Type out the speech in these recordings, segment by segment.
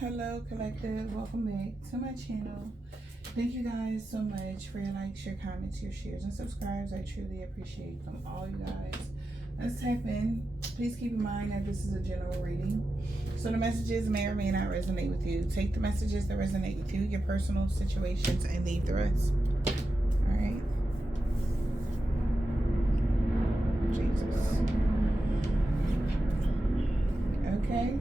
Hello collective, welcome back to my channel. Thank you guys so much for your likes, your comments, your shares, and subscribes. I truly appreciate them all, you guys. Let's tap in. Please keep in mind that this is a general reading, so the messages may or may not resonate with you. Take the messages that resonate with you, your personal situations, and leave the rest. All right. Jesus. Okay.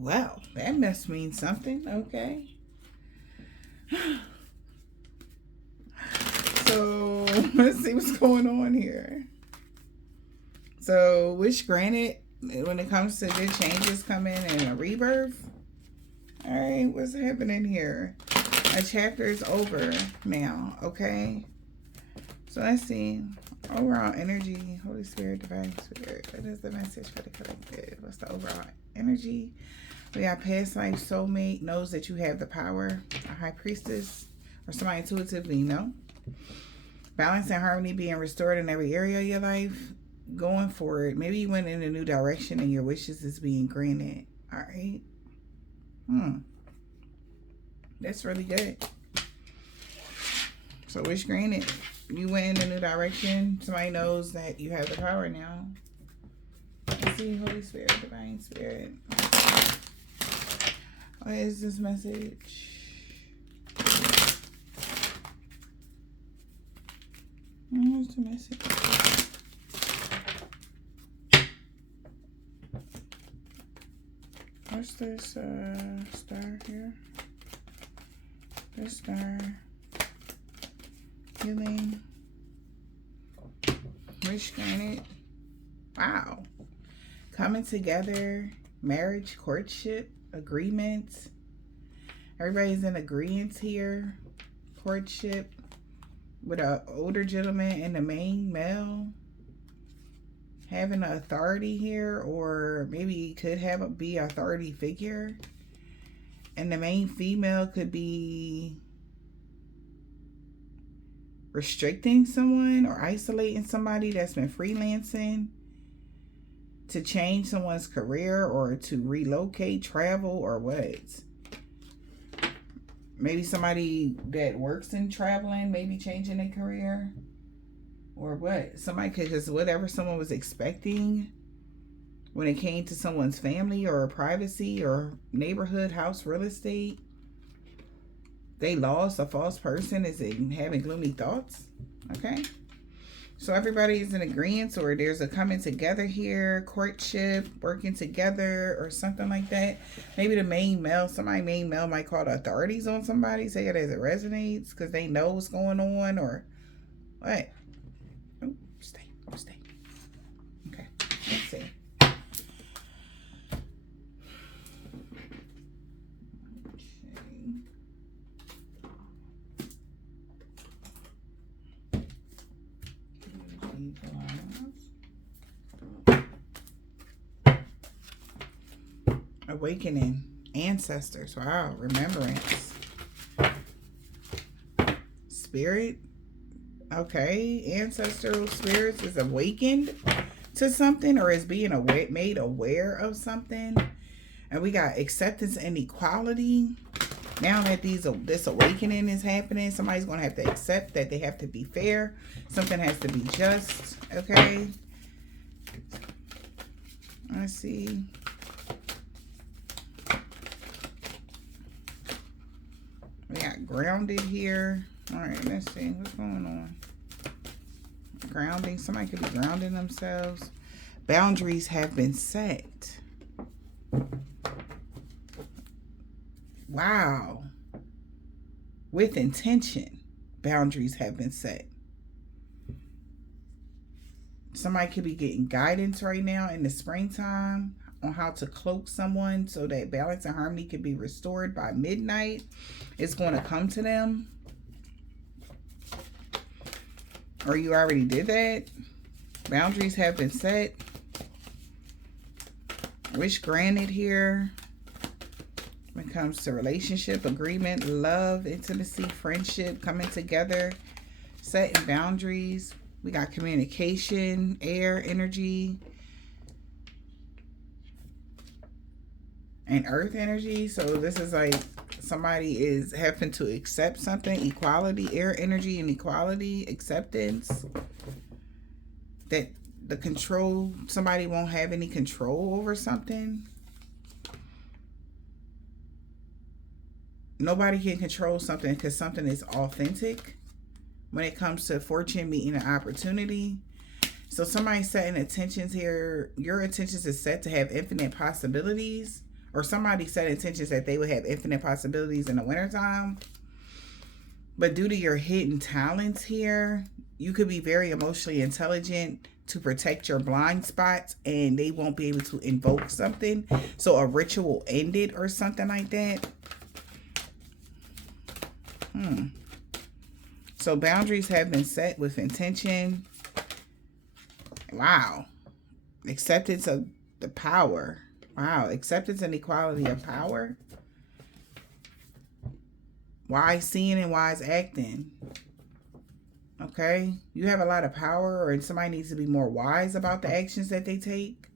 Well, that must mean something. Okay. So let's see what's going on here. So wish granted when it comes to good changes coming and a rebirth. All right, what's happening here? A chapter is over now. Okay. So let's see. Overall energy, Holy Spirit, Divine Spirit. What is the message for the collective? What's the overall energy? We got past life soulmate, knows that you have the power. A high priestess, or somebody intuitively know. Balance and harmony being restored in every area of your life. Going forward, maybe you went in a new direction and your wishes is being granted. All right. That's really good. So wish granted. You went in a new direction. Somebody knows that you have the power now. Let's see, Holy Spirit, Divine Spirit. What is this message? What's the message? What's this star here? This star. Healing. Wish granted. Wow. Coming together. Marriage, courtship, agreements. Everybody's in agreement here. Courtship with an older gentleman and the main male having an authority here, or maybe could be an authority figure, and the main female could be restricting someone or isolating somebody that's been freelancing to change someone's career or to relocate, travel, or what. Maybe somebody that works in traveling, maybe changing their career, or what. Somebody could just, whatever someone was expecting when it came to someone's family or privacy or neighborhood, house, real estate, they lost. A false person is having gloomy thoughts. Okay. So everybody is in agreement, or there's a coming together here, courtship, working together, or something like that. Maybe the main male, main male might call the authorities on somebody, say it as it resonates, because they know what's going on, or what? Oh, stay. Okay, let's see. Awakening. Ancestors. Wow. Remembrance. Spirit. Okay. Ancestral spirits is awakened to something, or is being made aware of something. And we got acceptance and equality. Now that this awakening is happening, somebody's going to have to accept that they have to be fair. Something has to be just. Okay. Let's see. We got grounded here. All right, let's see what's going on. Grounding. Somebody could be grounding themselves. Boundaries have been set. Wow. With intention, boundaries have been set. Somebody could be getting guidance right now in the springtime on how to cloak someone so that balance and harmony can be restored by midnight. It's going to come to them. Or you already did that. Boundaries have been set. Wish granted here. When it comes to relationship, agreement, love, intimacy, friendship, coming together, setting boundaries. We got communication, air, energy, and earth energy. So this is like somebody is having to accept something. Equality, air energy and equality, acceptance. That the control, somebody won't have any control over something. Nobody can control something because something is authentic when it comes to fortune meeting an opportunity. So somebody's setting intentions here. Your intentions is set to have infinite possibilities, or somebody set intentions that they would have infinite possibilities in the wintertime. But due to your hidden talents here, you could be very emotionally intelligent to protect your blind spots, and they won't be able to invoke something. So a ritual ended or something like that. So boundaries have been set with intention. Wow. Acceptance of the power. Wow. Acceptance and equality of power. Wise seeing and wise acting. Okay. You have a lot of power, or somebody needs to be more wise about the actions that they take.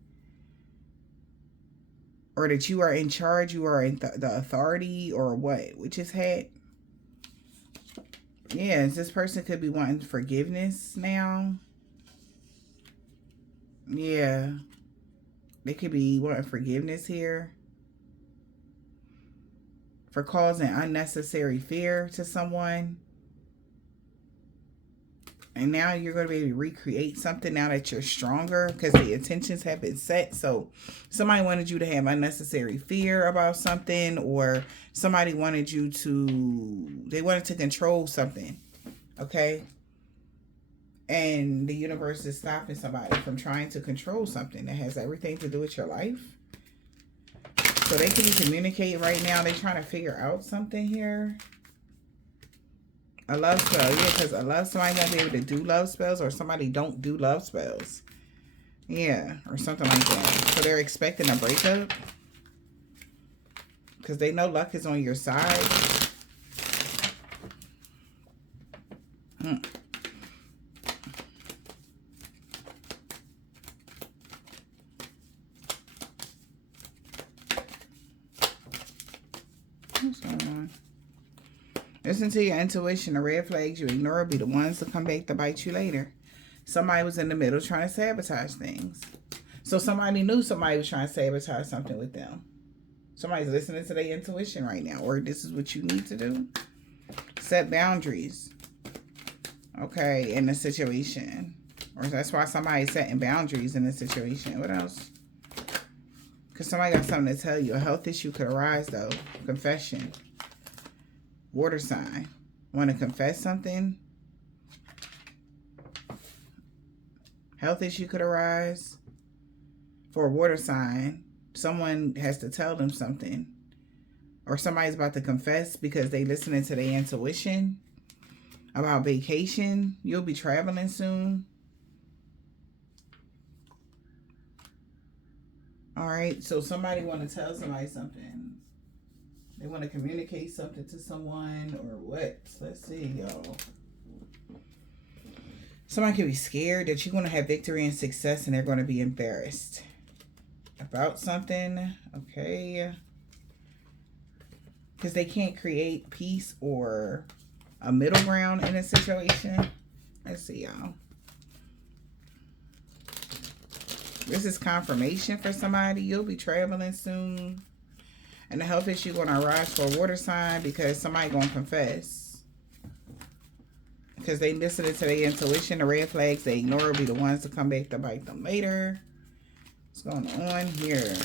Or that you are in charge, you are in the authority, or what? Which is head. Yeah, this person could be wanting forgiveness now. Yeah. They could be wanting forgiveness here for causing unnecessary fear to someone. And now you're going to be able to recreate something now that you're stronger because the intentions have been set. So somebody wanted you to have unnecessary fear about something, or somebody wanted you to, they wanted to control something. Okay. And the universe is stopping somebody from trying to control something that has everything to do with your life. So they can be communicating right now. They're trying to figure out something here. A love spell, yeah, because a love, somebody won't be able to do love spells, or somebody don't do love spells. Yeah, or something like that. So they're expecting a breakup because they know luck is on your side. What's going on? Listen to your intuition. The red flags you ignore will be the ones to come back to bite you later. Somebody was in the middle trying to sabotage things. So somebody knew somebody was trying to sabotage something with them. Somebody's listening to their intuition right now. Or this is what you need to do. Set boundaries. Okay, in the situation. Or that's why somebody's setting boundaries in the situation. What else? Because somebody got something to tell you. A health issue could arise, though. Confession. Water sign. Want to confess something? Health issue could arise. For a water sign, someone has to tell them something. Or somebody's about to confess because they listening to their intuition about vacation. You'll be traveling soon. All right, so somebody want to tell somebody something. They want to communicate something to someone or what? Let's see, y'all. Somebody could be scared that you're going to have victory and success, and they're going to be embarrassed about something. Okay. Because they can't create peace or a middle ground in a situation. Let's see, y'all. This is confirmation for somebody. You'll be traveling soon. And the health issue going to arise for a water sign because somebody going to confess. Because they listening to their intuition. The red flags they ignore will be the ones to come back to bite them later. What's going on here?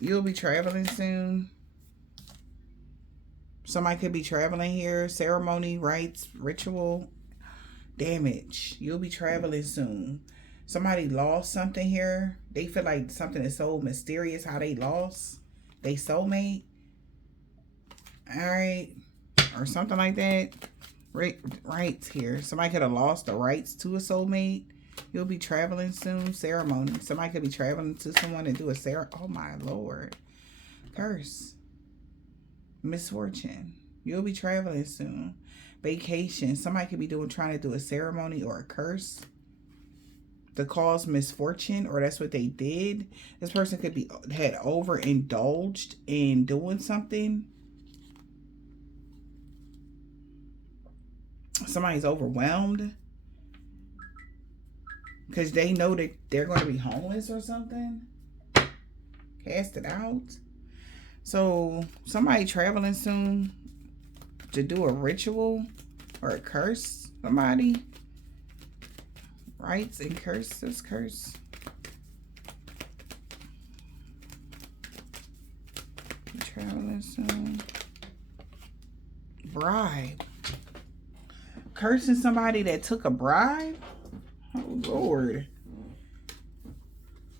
You'll be traveling soon. Somebody could be traveling here. Ceremony, rites, ritual, damage. You'll be traveling soon. Somebody lost something here. They feel like something is so mysterious how they lost. They soulmate. Alright. Or something like that. Rights here. Somebody could have lost the rights to a soulmate. You'll be traveling soon. Ceremony. Somebody could be traveling to someone and do a ceremony. Oh my Lord. Curse. Misfortune. You'll be traveling soon. Vacation. Somebody could be trying to do a ceremony or a curse. to cause misfortune, or that's what they did. This person could be had overindulged in doing something. Somebody's overwhelmed because they know that they're going to be homeless or something. Cast it out. So somebody traveling soon to do a ritual or a curse somebody. Rites and curses. Curse. Traveling soon. Bribe. Cursing somebody that took a bribe? Oh, Lord.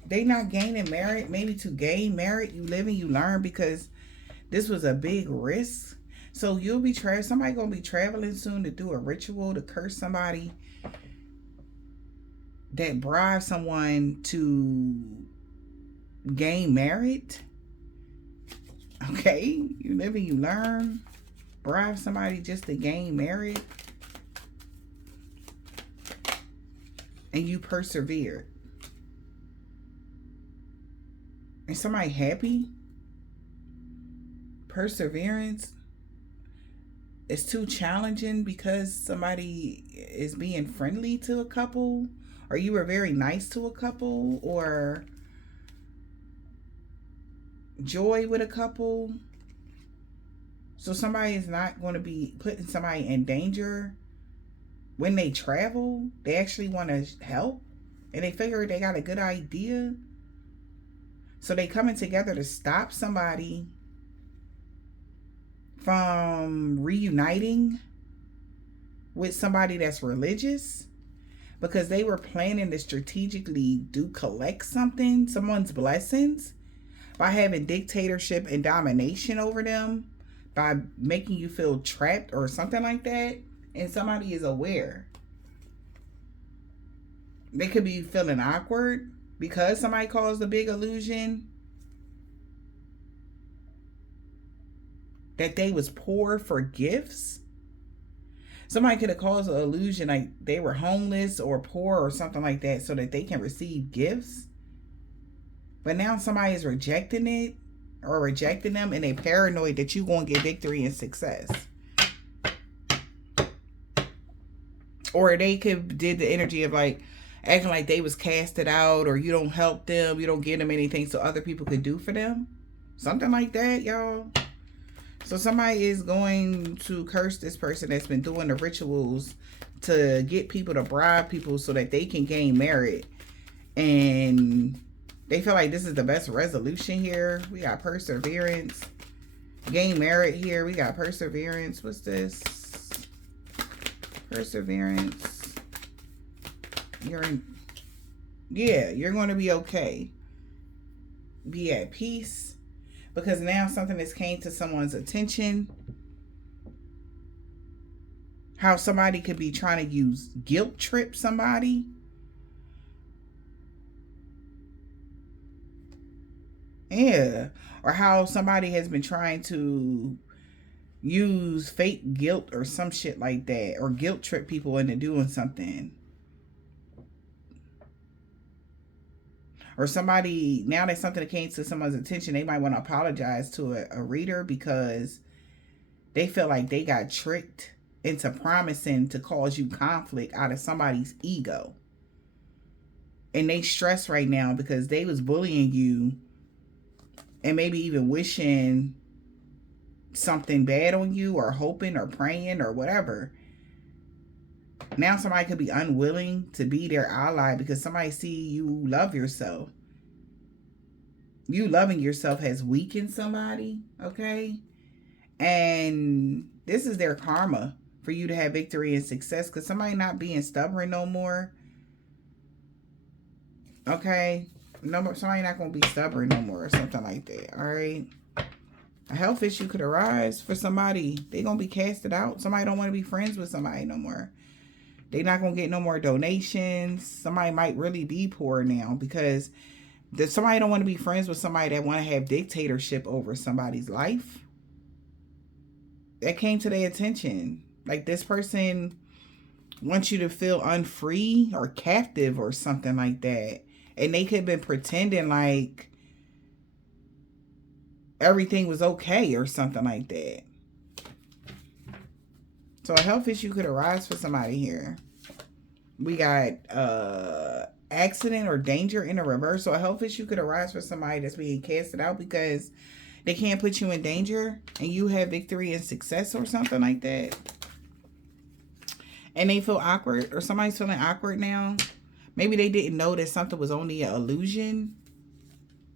They not gaining merit. Maybe to gain merit, you live and you learn, because this was a big risk. So you'll be somebody gonna be traveling soon to do a ritual to curse somebody that bribes someone to gain merit. Okay, you live and you learn. Bribe somebody just to gain merit. And you persevere. And somebody happy. Perseverance is too challenging because somebody is being friendly to a couple, or you were very nice to a couple, or joy with a couple. So somebody is not going to be putting somebody in danger. When they travel, they actually want to help, and they figure they got a good idea. So they coming together to stop somebody from reuniting with somebody that's religious, because they were planning to strategically collect someone's blessings, by having dictatorship and domination over them, by making you feel trapped or something like that. And somebody is aware. They could be feeling awkward because somebody caused a big illusion that they was poor for gifts. Somebody could have caused an illusion like they were homeless or poor or something like that so that they can receive gifts. But now somebody is rejecting it or rejecting them, and they paranoid that you're going to get victory and success. Or they did the energy of like acting like they was casted out, or you don't help them, you don't give them anything so other people could do for them. Something like that, y'all. So somebody is going to curse this person that's been doing the rituals to get people to bribe people so that they can gain merit. And they feel like this is the best resolution here. We got perseverance. Gain merit here. We got perseverance. What's this? Perseverance. You're going to be okay. Be at peace, because now something has came to someone's attention. How somebody could be trying to use guilt trip somebody. Yeah. Or how somebody has been trying to use fake guilt or some shit like that, or guilt trip people into doing something. Or somebody, now that something came to someone's attention, they might want to apologize to a reader because they feel like they got tricked into promising to cause you conflict out of somebody's ego. And they stress right now because they was bullying you and maybe even wishing something bad on you, or hoping or praying or whatever. Now somebody could be unwilling to be their ally because somebody see you love yourself. You loving yourself has weakened somebody, okay? And this is their karma for you to have victory and success, because somebody not being stubborn no more. Okay? Somebody not going to be stubborn no more or something like that, all right? A health issue could arise for somebody. They going to be casted out. Somebody don't want to be friends with somebody no more. They not going to get no more donations. Somebody might really be poor now because somebody don't want to be friends with somebody that want to have dictatorship over somebody's life. That came to their attention. Like this person want you to feel unfree or captive or something like that. And they could have been pretending like everything was okay or something like that. So a health issue could arise for somebody here. We got accident or danger in a reverse. So a health issue could arise for somebody that's being casted out because they can't put you in danger and you have victory and success or something like that. And they feel awkward, or somebody's feeling awkward now. Maybe they didn't know that something was only an illusion,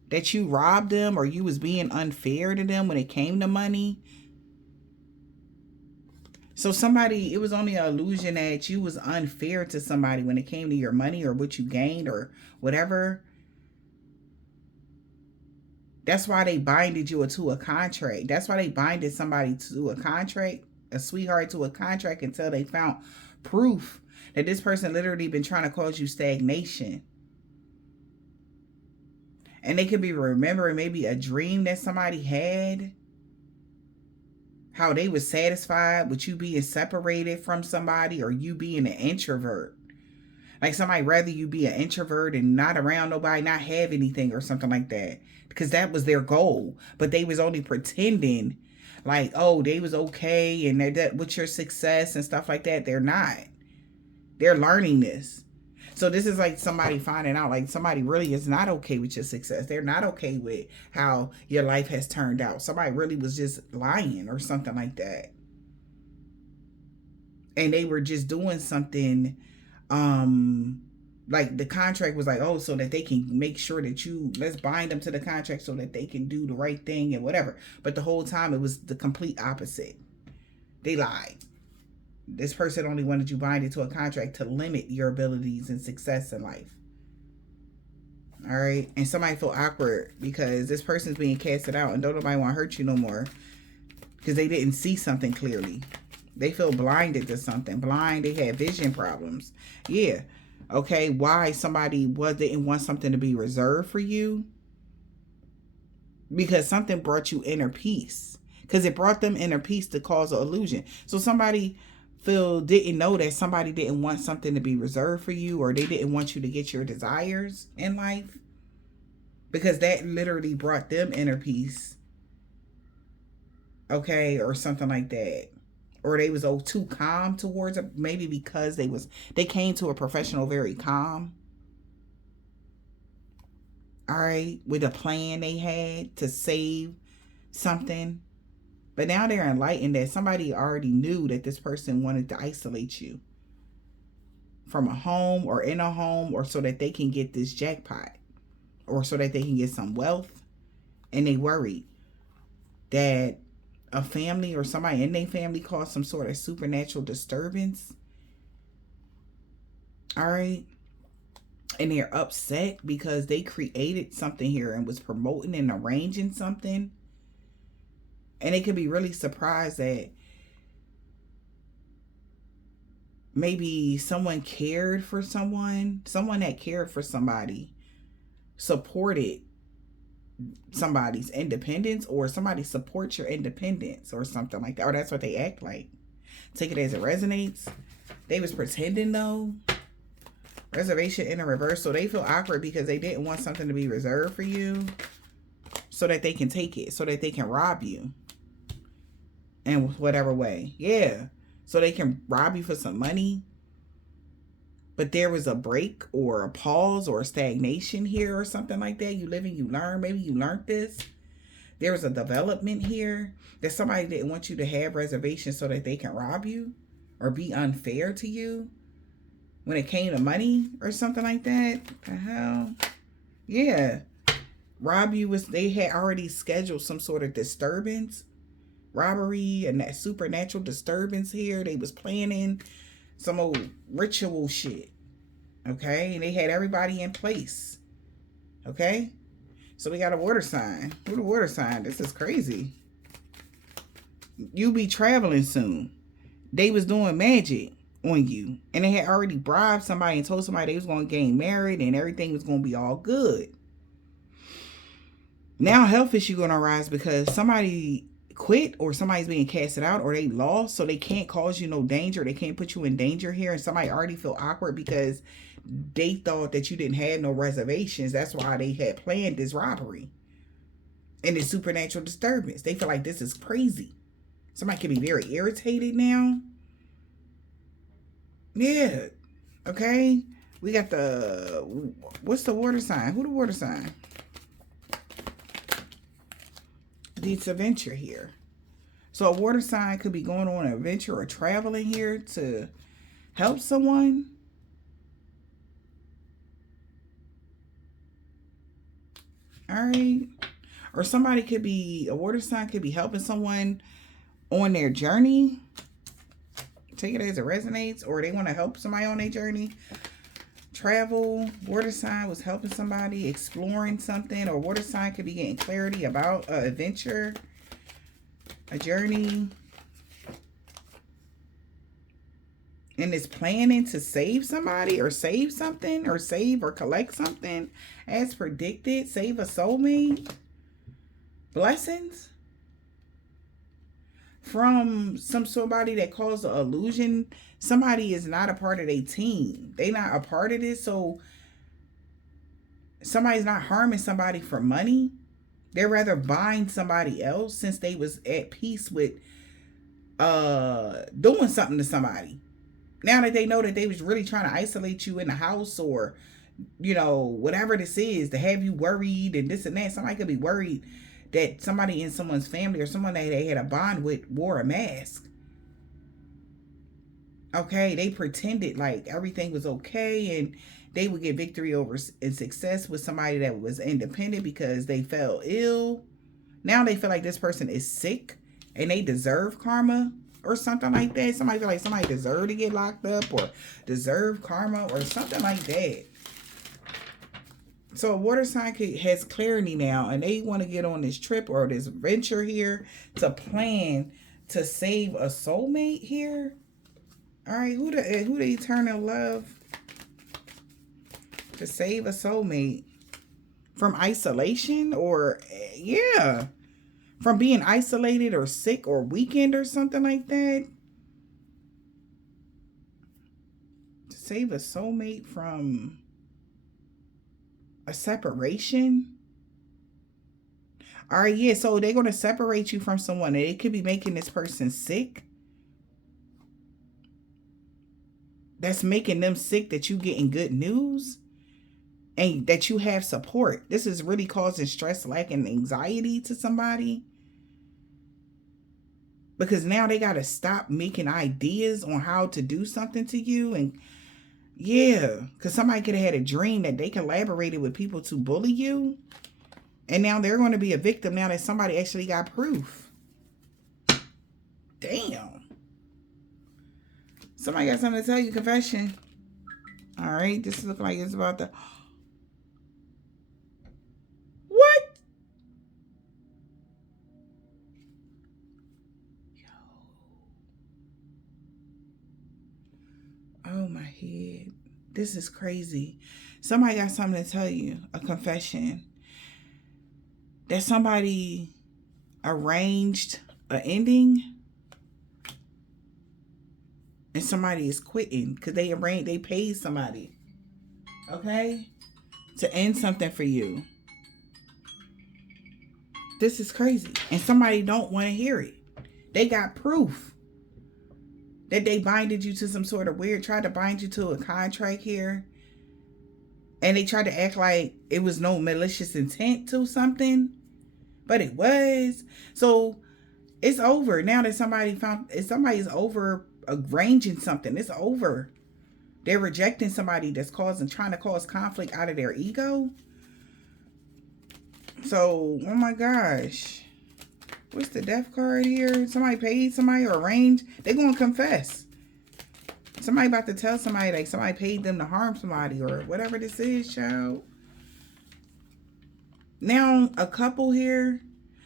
that you robbed them or you was being unfair to them when it came to money. So somebody, it was only an illusion that you was unfair to somebody when it came to your money or what you gained or whatever. That's why they binded you to a contract. That's why they binded somebody to a contract, a sweetheart to a contract, until they found proof that this person literally been trying to cause you stagnation. And they could be remembering maybe a dream that somebody had, how they was satisfied with you being separated from somebody or you being an introvert. Like somebody rather you be an introvert and not around nobody, not have anything or something like that. Because that was their goal. But they was only pretending like, oh, they was okay and they're with your success and stuff like that. They're not. They're learning this. So this is like somebody finding out like somebody really is not okay with your success. They're not okay with how your life has turned out. Somebody really was just lying or something like that. And they were just doing something, like the contract was like, oh, so that they can make sure that let's bind them to the contract so that they can do the right thing and whatever. But the whole time it was the complete opposite. They lied. This person only wanted you binded to a contract to limit your abilities and success in life. All right. And somebody feel awkward because this person's being casted out and don't nobody want to hurt you no more because they didn't see something clearly. They feel blinded to something. Blind. They had vision problems. Yeah. Okay. Why somebody didn't want something to be reserved for you? Because something brought you inner peace. Because it brought them inner peace to cause an illusion. So somebody didn't know that somebody didn't want something to be reserved for you, or they didn't want you to get your desires in life, because that literally brought them inner peace. Okay, or something like that. Or they was too calm towards it, maybe because they came to a professional very calm. All right, with a plan they had to save something. But now they're enlightened that somebody already knew that this person wanted to isolate you from a home or in a home, or so that they can get this jackpot, or so that they can get some wealth. And they worried that a family or somebody in their family caused some sort of supernatural disturbance. All right. And they're upset because they created something here and was promoting and arranging something. And they could be really surprised that maybe someone cared for someone that cared for somebody, supported somebody's independence, or somebody supports your independence or something like that. Or that's what they act like. Take it as it resonates. They was pretending though. Reservation in a reverse. So they feel awkward because they didn't want something to be reserved for you so that they can take it, so that they can rob you. In whatever way. Yeah. So they can rob you for some money. But there was a break or a pause or a stagnation here or something like that. You live and you learn. Maybe you learned this. There was a development here that somebody didn't want you to have reservations so that they can rob you or be unfair to you when it came to money or something like that. The hell? Yeah. Rob you was, they had already scheduled some sort of disturbance. Robbery and that supernatural disturbance here. They was planning some old ritual shit. Okay? And they had everybody in place. Okay? So we got a water sign. What a water sign. This is crazy. You be traveling soon. They was doing magic on you. And they had already bribed somebody and told somebody they was going to get married and everything was going to be all good. Now health issue going to arise because somebody quit, or somebody's being casted out, or they lost, so they can't cause you no danger. They can't put you in danger here, and somebody already feel awkward because they thought that you didn't have no reservations. That's why they had planned this robbery and this supernatural disturbance. They feel like this is crazy. Somebody can be very irritated now. Yeah. Okay. We got the, what's the water sign? Who the water sign? It's adventure here. So a water sign could be going on an adventure or traveling here to help someone. All right. Or somebody could be, a water sign could be helping someone on their journey. Take it as it resonates, or they want to help somebody on their journey. Travel. Water sign was helping somebody exploring something, or water sign could be getting clarity about an adventure, a journey, and is planning to save somebody or save something or save or collect something as predicted. Save a soulmate. Blessings from somebody that caused an illusion. Somebody is not a part of their team. They not a part of this. So somebody's not harming somebody for money. They're rather buying somebody else since they was at peace with doing something to somebody. Now that they know that they was really trying to isolate you in the house, or you know, whatever this is, to have you worried and this and that. Somebody could be worried that somebody in someone's family or someone that they had a bond with wore a mask. Okay, they pretended like everything was okay and they would get victory over and success with somebody that was independent because they fell ill. Now they feel like this person is sick and they deserve karma or something like that. Somebody feel like somebody deserve to get locked up or deserve karma or something like that. So a water sign has clarity now, and they want to get on this trip or this venture here to plan to save a soulmate here. All right, who the eternal love to save a soulmate from isolation, or yeah, from being isolated or sick or weakened or something like that. To save a soulmate from a separation. All right, yeah, so they're going to separate you from someone. It could be making this person sick. That's making them sick that you getting good news and that you have support. This is really causing stress, lack, and anxiety to somebody. Because now they got to stop making ideas on how to do something to you. And yeah, because somebody could have had a dream that they collaborated with people to bully you. And now they're going to be a victim now that somebody actually got proof. Damn. Somebody got something to tell you. Confession. All right. This looks like it's about the... What? Oh, my head. This is crazy. Somebody got something to tell you. A confession. That somebody arranged an ending. And somebody is quitting because they paid somebody. Okay? To end something for you. This is crazy. And somebody don't want to hear it. They got proof that they binded you to some sort of weird, tried to bind you to a contract here. And they tried to act like it was no malicious intent to something. But it was. So it's over. Now that somebody's over arranging something. It's over. They're rejecting somebody that's trying to cause conflict out of their ego. So, oh my gosh. What's the death card here? Somebody paid somebody or arranged. They're going to confess. Somebody about to tell somebody like somebody paid them to harm somebody or whatever this is, child. Now, a couple here.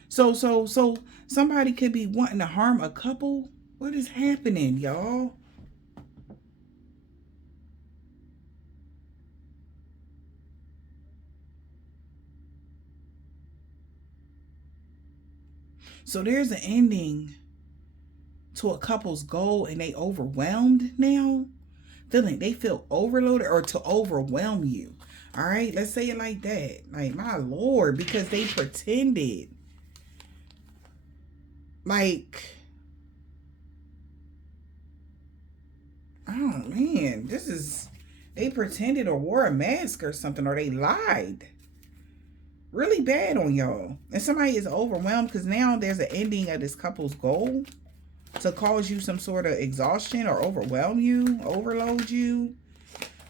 So somebody could be wanting to harm a couple. What is happening, y'all? So there's an ending to a couple's goal and they overwhelmed now. They feel overloaded or to overwhelm you. All right, let's say it like that. Like, my Lord, because they pretended. Like, oh man, they pretended or wore a mask or something, or they lied really bad on y'all. And somebody is overwhelmed because now there's an ending of this couple's goal to cause you some sort of exhaustion or overwhelm you, overload you.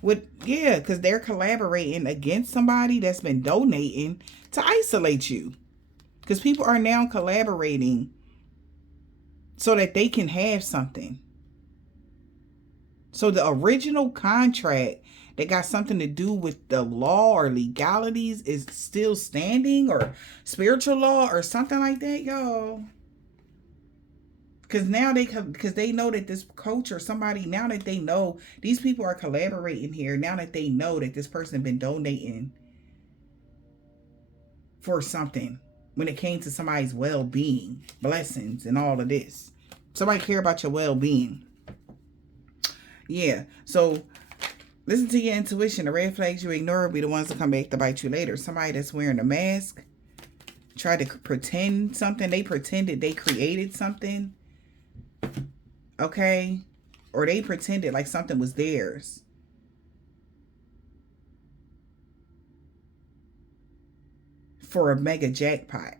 Because they're collaborating against somebody that's been donating to isolate you. Because people are now collaborating so that they can have something. So the original contract that got something to do with the law or legalities is still standing, or spiritual law or something like that, y'all. Because now because they know that this coach or somebody, now that they know these people are collaborating here, now that they know that this person been donating for something when it came to somebody's well-being, blessings, and all of this. Somebody care about your well-being. Yeah, so listen to your intuition. The red flags you ignore will be the ones that come back to bite you later. Somebody that's wearing a mask, tried to pretend something. They pretended they created something. Okay? Or they pretended like something was theirs. For a mega jackpot.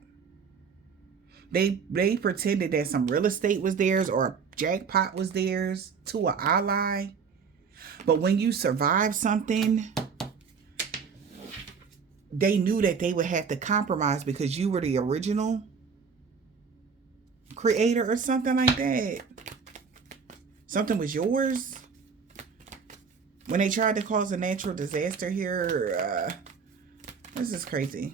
They pretended that some real estate was theirs or a jackpot was theirs to an ally. But when you survive something, they knew that they would have to compromise because you were the original creator or something like that. Something was yours. When they tried to cause a natural disaster here, this is crazy.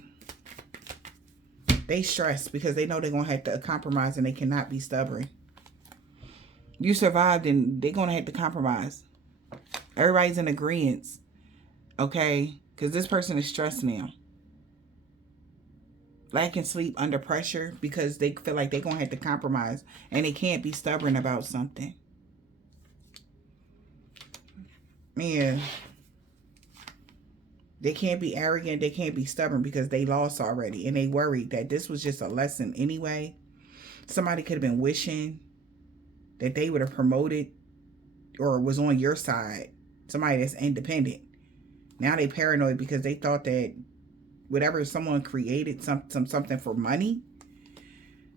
They stress because they know they're going to have to compromise and they cannot be stubborn. You survived and they're going to have to compromise. Everybody's in agreement. Okay? Because this person is stressed now. Lacking sleep, under pressure because they feel like they're going to have to compromise and they can't be stubborn about something. Man. They can't be arrogant. They can't be stubborn because they lost already. And they worried that this was just a lesson anyway. Somebody could have been wishing that they would have promoted or was on your side. Somebody that's independent. Now they paranoid because they thought that whatever someone created something for money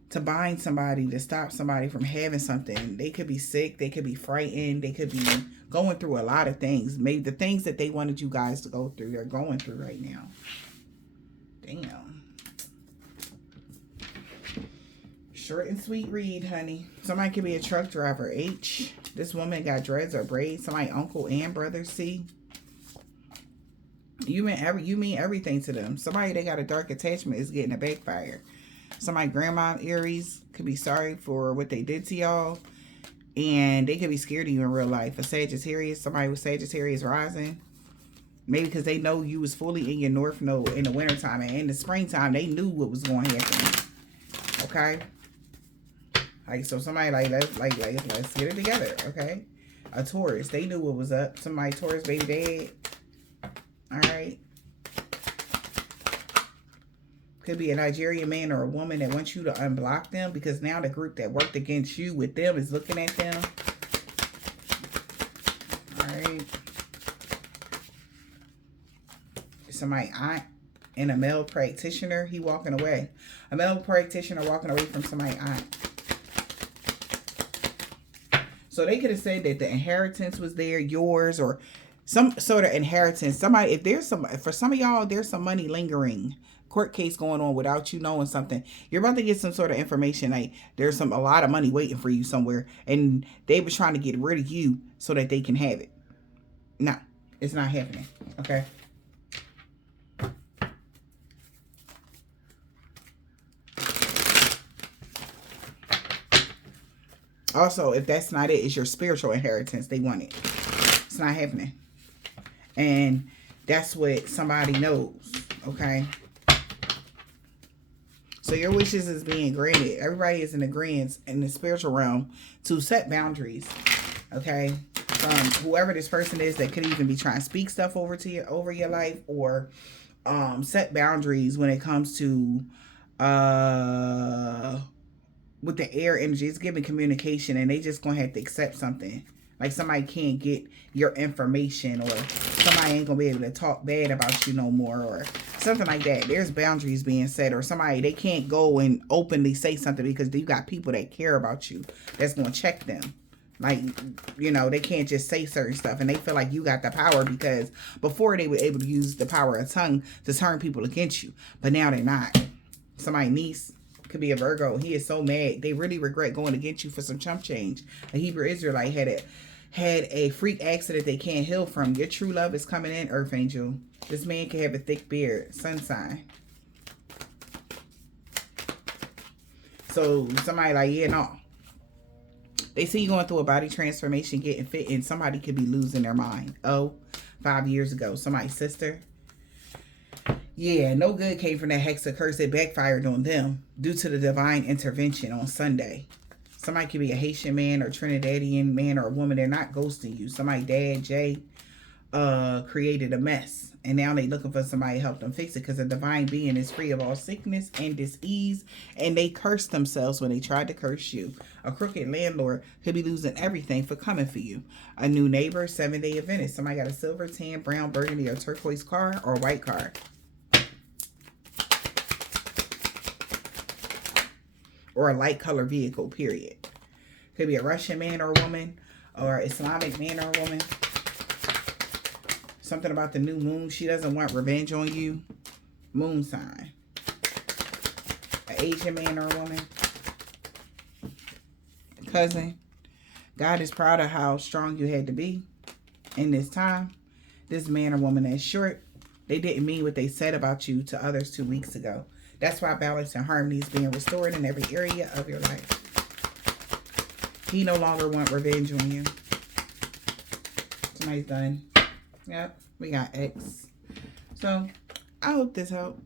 to bind somebody, to stop somebody from having something. They could be sick. They could be frightened. They could be going through a lot of things. Maybe the things that they wanted you guys to go through, they're going through right now. Damn. Short and sweet read, honey. Somebody could be a truck driver. H. This woman got dreads or braids. Somebody uncle and brother. C. You mean everything to them. Somebody they got a dark attachment is getting a backfire. Somebody grandma Aries could be sorry for what they did to y'all. And they could be scared of you in real life. A Sagittarius, somebody with Sagittarius rising. Maybe because they know you was fully in your North Node in the wintertime. And in the springtime, they knew what was going to happen. Okay? Like, so somebody let's get it together. Okay? A Taurus, they knew what was up. Somebody Taurus baby dad. Alright? Could be a Nigerian man or a woman that wants you to unblock them because now the group that worked against you with them is looking at them. Alright. Somebody aunt and a male practitioner. He walking away. A male practitioner walking away from somebody aunt. So they could have said that the inheritance was there, yours, or some sort of inheritance. Somebody, if there's some, for some of y'all, there's some money lingering. Court case going on without you knowing something. You're about to get some sort of information. Like there's a lot of money waiting for you somewhere. And they were trying to get rid of you so that they can have it. No, it's not happening. Okay. Also, if that's not it, it's your spiritual inheritance. They want it. It's not happening. And that's what somebody knows. Okay. So your wishes is being granted. Everybody is in agreement in the spiritual realm to set boundaries. Okay? From whoever this person is that could even be trying to speak stuff over your life, or set boundaries when it comes to with the air energy. It's giving communication, and they just gonna have to accept something. Like somebody can't get your information, or somebody ain't gonna be able to talk bad about you no more, or something like that. There's boundaries being set, or somebody, they can't go and openly say something because you got people that care about you that's gonna check them. Like, you know, they can't just say certain stuff, and they feel like you got the power, because before they were able to use the power of tongue to turn people against you, but now they're not. Somebody niece could be a Virgo. He is so mad. They really regret going against you for some chump change. A Hebrew Israelite had a freak accident they can't heal from. Your true love is coming in, Earth Angel. This man can have a thick beard. Sun sign. So somebody like, yeah, no. They see you going through a body transformation, getting fit, and somebody could be losing their mind. 5 years ago, somebody's sister. Yeah, no good came from that hex or curse. It backfired on them due to the divine intervention on Sunday. Somebody could be a Haitian man or Trinidadian man or woman. They're not ghosting you. Somebody, Dad, Jay, created a mess. And now they looking for somebody to help them fix it, because a divine being is free of all sickness and disease. And they cursed themselves when they tried to curse you. A crooked landlord could be losing everything for coming for you. A new neighbor, 7-day Adventist. Somebody got a silver, tan, brown, burgundy, or turquoise car, or white car. Or a light color vehicle, period. Could be a Russian man or woman, or Islamic man or woman. Something about the new moon. She doesn't want revenge on you. Moon sign. An Asian man or woman. Cousin. God is proud of how strong you had to be in this time. This man or woman that's short, they didn't mean what they said about you to others 2 weeks ago. That's why balance and harmony is being restored in every area of your life. He no longer wants revenge on you. Somebody's done. Yep, we got X. So, I hope this helped.